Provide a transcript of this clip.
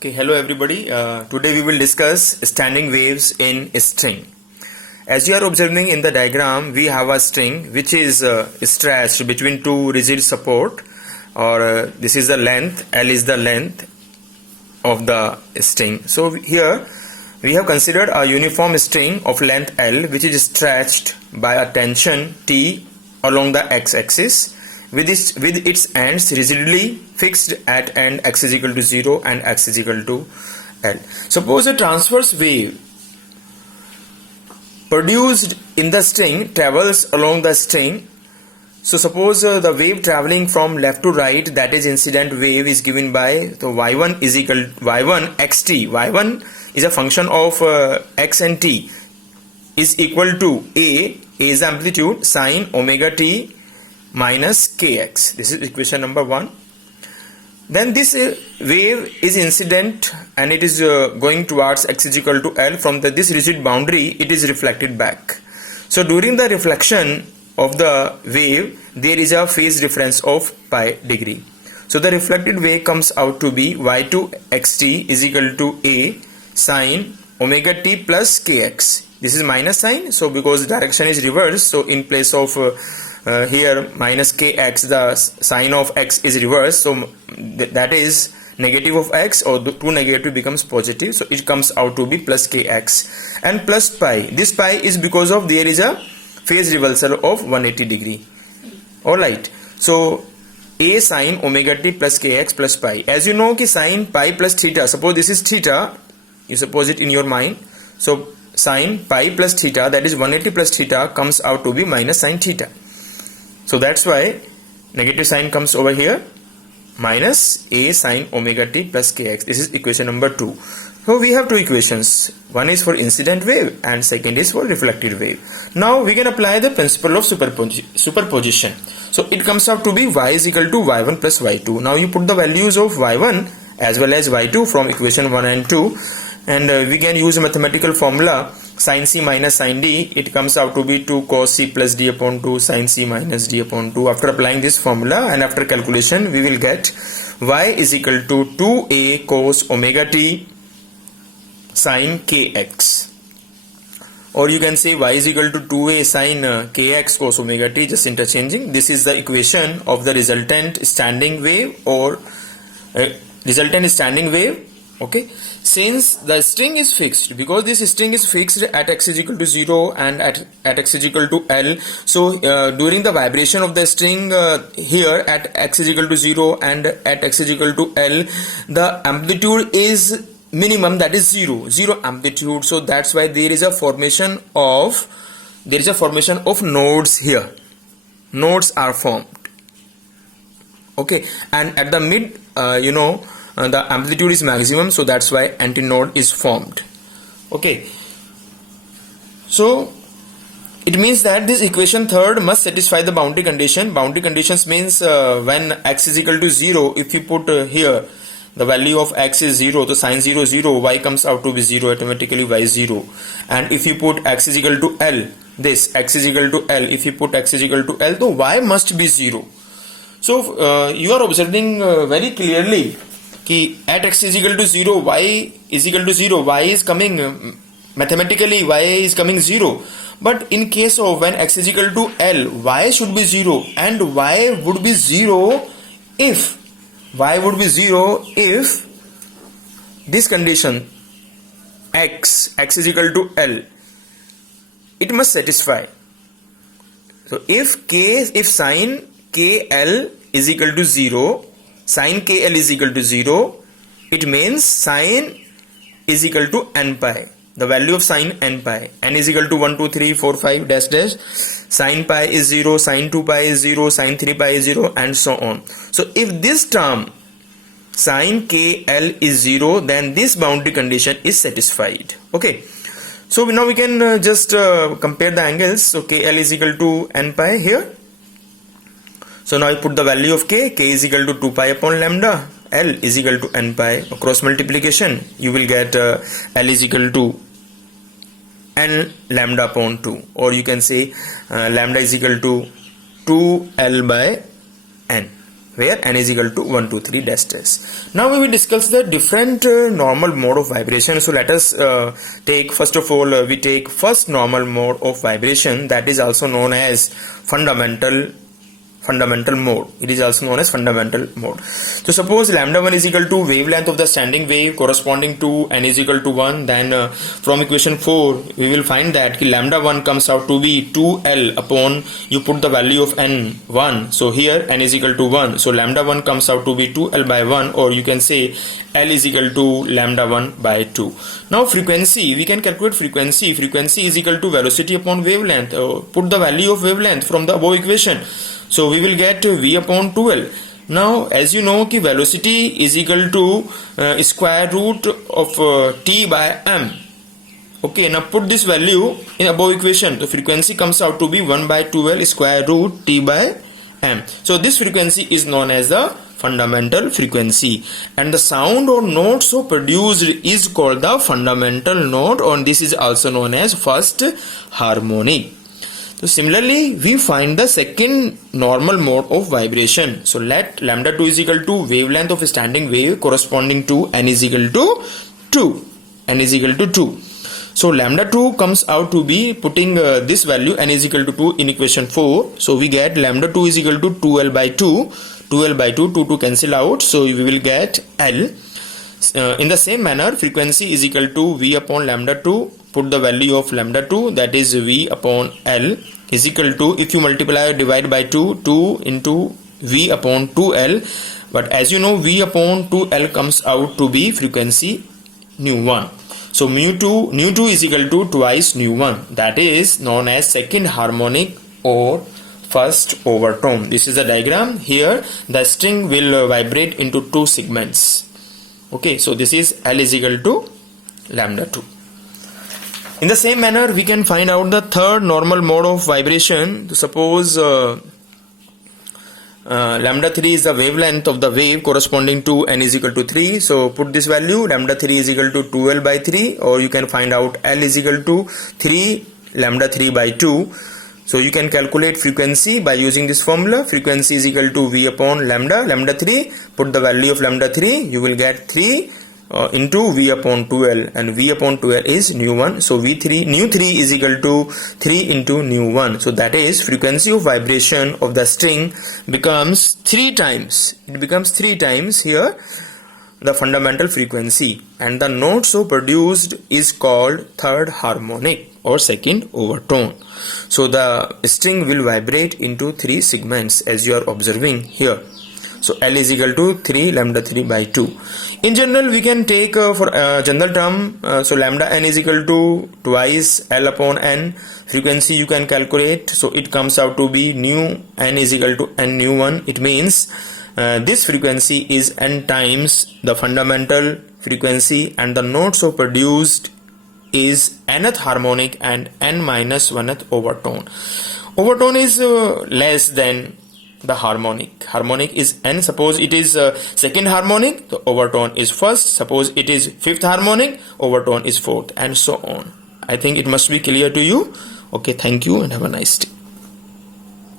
Okay, hello everybody. Today we will discuss standing waves in string. As you are observing in the diagram, we have a string which is stretched between two rigid support, or this is the length, L is the length of the string. So here we have considered a uniform string of length L which is stretched by a tension T along the x-axis with its ends rigidly fixed at end x is equal to 0 and x is equal to L. Suppose a transverse wave produced in the string travels along the string. So suppose the wave traveling from left to right, that is incident wave, is given by the y1 is equal to y1 xt. y1 is a function of x and t, is equal to a is the amplitude, sine omega t minus kx. This is equation number 1. Then this wave is incident and it is going towards x is equal to L. From this rigid boundary it is reflected back. So during the reflection of the wave there is a phase difference of pi degree. So the reflected wave comes out to be y2 xt is equal to a sine omega t plus kx. This is minus sign, so because direction is reversed, so in place of here minus kx, the sign of x is reversed, so that is negative of x, or the 2 negative becomes positive, so it comes out to be plus kx and plus pi. This pi is because of there is a phase reversal of 180 degree. Alright, so a sine omega t plus kx plus pi. As you know ki sine pi plus theta, suppose this is theta, you suppose it in your mind, so sine pi plus theta, that is 180 plus theta, comes out to be minus sine theta. So that's why negative sign comes over here, minus a sine omega t plus kx. This is equation number 2. So we have two equations. One is for incident wave and second is for reflected wave. Now we can apply the principle of superposition. So it comes out to be y is equal to y1 plus y2. Now you put the values of y1 as well as y2 from equation 1 and 2, and we can use a mathematical formula sin c minus sin d. It comes out to be 2 cos c plus d upon 2 sin c minus d upon 2. After applying this formula and after calculation, we will get y is equal to 2a cos omega t sin kx, or you can say y is equal to 2a sin kx cos omega t, just interchanging. This is the equation of the resultant standing wave or resultant standing wave. Okay, since the string is fixed, because this string is fixed at x is equal to 0 and at x is equal to L, so during the vibration of the string here at x is equal to 0 and at x is equal to L, the amplitude is minimum, that is 0 amplitude. So that's why there is a formation of nodes here. Nodes are formed. Okay, and at the mid the amplitude is maximum, so that's why antinode is formed. Okay, so it means that this equation third must satisfy the boundary condition. Boundary conditions means when x is equal to 0, if you put here the value of x is 0, so sin 0 0, y comes out to be 0, automatically y is 0. And if you put x is equal to L, this x is equal to L, if you put x is equal to L, so y must be 0. So you are observing very clearly कि at x is equal to 0, y is equal to 0, y is coming mathematically, y is coming 0. But in case of when x is equal to L, y should be 0, and y would be 0 if this condition x is equal to L, it must satisfy. So if sin kl is equal to 0, sin kl is equal to 0, it means sin is equal to n pi, the value of sin n pi, n is equal to 1 2 3 4 5 dash dash, sin pi is 0, sin 2 pi is 0, sin 3 pi is 0, and so on. So if this term sin kl is 0, then this boundary condition is satisfied. Okay, so now we can just compare the angles. So kl is equal to n pi here. So now I put the value of k is equal to 2 pi upon lambda, L is equal to n pi. Cross multiplication, you will get L is equal to n lambda upon 2, or you can say lambda is equal to 2L by n. where n is equal to 1, 2, 3 dash dash. Now we will discuss the different normal mode of vibration. So let us take, first of all, we take first normal mode of vibration, that is also known as fundamental mode. It is also known as fundamental mode. So suppose lambda 1 is equal to wavelength of the standing wave corresponding to n is equal to 1, then from equation 4 we will find that lambda 1 comes out to be 2L upon, you put the value of n 1, so here n is equal to 1, so lambda 1 comes out to be 2L by 1, or you can say L is equal to lambda 1 by 2. Now frequency, we can calculate frequency. Frequency is equal to velocity upon wavelength. Put the value of wavelength from the above equation. So we will get V upon 2L. Now as you know, velocity is equal to square root of T by M. Okay, now put this value in above equation. The frequency comes out to be 1 by 2L square root T by M. So this frequency is known as the fundamental frequency, and the sound or note so produced is called the fundamental note, or this is also known as first harmonic. So similarly, we find the second normal mode of vibration. So let lambda 2 is equal to wavelength of a standing wave corresponding to n is equal to 2. N is equal to 2. So lambda 2 comes out to be, putting this value n is equal to 2 in equation 4. So we get lambda 2 is equal to 2L by 2. 2L by 2, 2 cancel out. So we will get L. In the same manner, frequency is equal to V upon lambda 2. Put the value of lambda 2, that is V upon L, is equal to, if you multiply or divide by 2, 2 into V upon 2L. But as you know, V upon 2L comes out to be frequency nu 1. So nu 2 is equal to twice nu 1. That is known as second harmonic or first overtone. This is the diagram. Here the string will vibrate into two segments. Okay, so this is L is equal to lambda 2. In the same manner, we can find out the third normal mode of vibration. So suppose lambda 3 is the wavelength of the wave corresponding to n is equal to 3. So put this value, lambda 3 is equal to 2L by 3, or you can find out L is equal to 3 lambda 3 by 2. So you can calculate frequency by using this formula. Frequency is equal to V upon lambda 3. Put the value of lambda 3, you will get 3 into V upon 2L, and V upon 2L is nu 1. So nu 3 is equal to 3 into nu 1. So that is frequency of vibration of the string becomes 3 times. It becomes 3 times here the fundamental frequency, and the note so produced is called third harmonic or second overtone. So the string will vibrate into 3 segments as you are observing here. So L is equal to 3 lambda 3 by 2. In general, we can take for general term, so lambda n is equal to twice L upon n. Frequency you can calculate, so it comes out to be nu n is equal to n nu 1. It means this frequency is n times the fundamental frequency, and the note so produced is nth harmonic and n minus 1th overtone. Overtone is less than the harmonic. Harmonic is n. Suppose it is second harmonic, the overtone is first. Suppose it is fifth harmonic, overtone is fourth, and so on. I think it must be clear to you. Okay, thank you and have a nice day.